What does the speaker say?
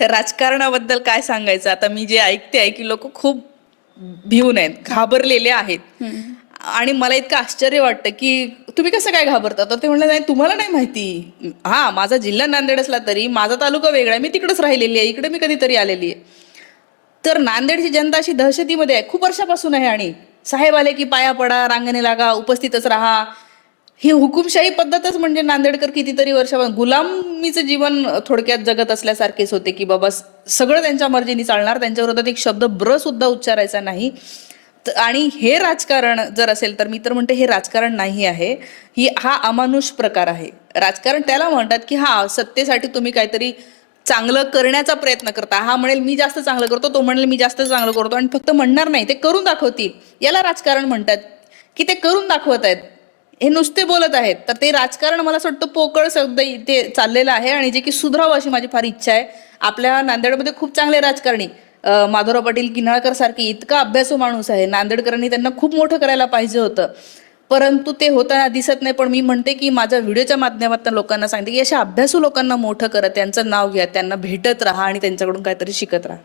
राजकारणाबद्दल काय सांगायचं आता, मी जे ऐकते आहे की लोक खूप भिवून आहेत, घाबरलेले आहेत. आणि मला इतकं आश्चर्य वाटतं की तुम्ही कसं काय घाबरता, तर ते म्हणलं नाही तुम्हाला नाही माहिती. हा, माझा जिल्हा नांदेड असला तरी माझा तालुका वेगळा आहे, मी तिकडेच राहिलेली आहे, इकडे मी कधीतरी आलेली आहे. तर नांदेडची जनता अशी दहशतीमध्ये आहे खूप वर्षापासून आहे. आणि साहेब आले की पाया पडा, रांगणे लागा, उपस्थितच राहा. ही हुकुमशाही पद्धतच म्हणजे नांदेडकर कितीतरी वर्षापासून गुलामीचं जीवन थोडक्यात जगत असल्यासारखेच होते की बाबा सगळं त्यांच्या मर्जीने चालणार, त्यांच्या विरोधात एक शब्द ब्र सुद्धा उच्चारायचा नाही. आणि हे राजकारण जर असेल तर मी तर म्हणते हे राजकारण नाही आहे, हा अमानुष प्रकार आहे. राजकारण त्याला म्हणतात की हा सत्तेसाठी तुम्ही काहीतरी चांगलं करण्याचा प्रयत्न करता. हा म्हणेल मी जास्त चांगलं करतो, तो म्हणेल मी जास्त चांगलं करतो, आणि फक्त म्हणणार नाही, ते करून दाखवतील. याला राजकारण म्हणतात. की ते करून दाखवत आहेत, हे नुसते बोलत आहेत. तर ते राजकारण मला असं वाटतं पोकळ शब्द इथे चाललेलं आहे, आणि जे की सुधरावं अशी माझी फार इच्छा आहे. आपल्या नांदेडमध्ये खूप चांगले राजकारणी, माधवराव पाटील किन्हाळकर सारखे इतका अभ्यासू माणूस आहे, नांदेडकरांनी त्यांना खूप मोठं करायला पाहिजे होतं, परंतु ते होताना दिसत नाही. पण मी म्हणते की माझ्या व्हिडिओच्या माध्यमातून लोकांना सांगते की अशा अभ्यासू लोकांना मोठं करा, त्यांचं नाव घ्या, त्यांना भेटत राहा आणि त्यांच्याकडून काहीतरी शिकत राहा.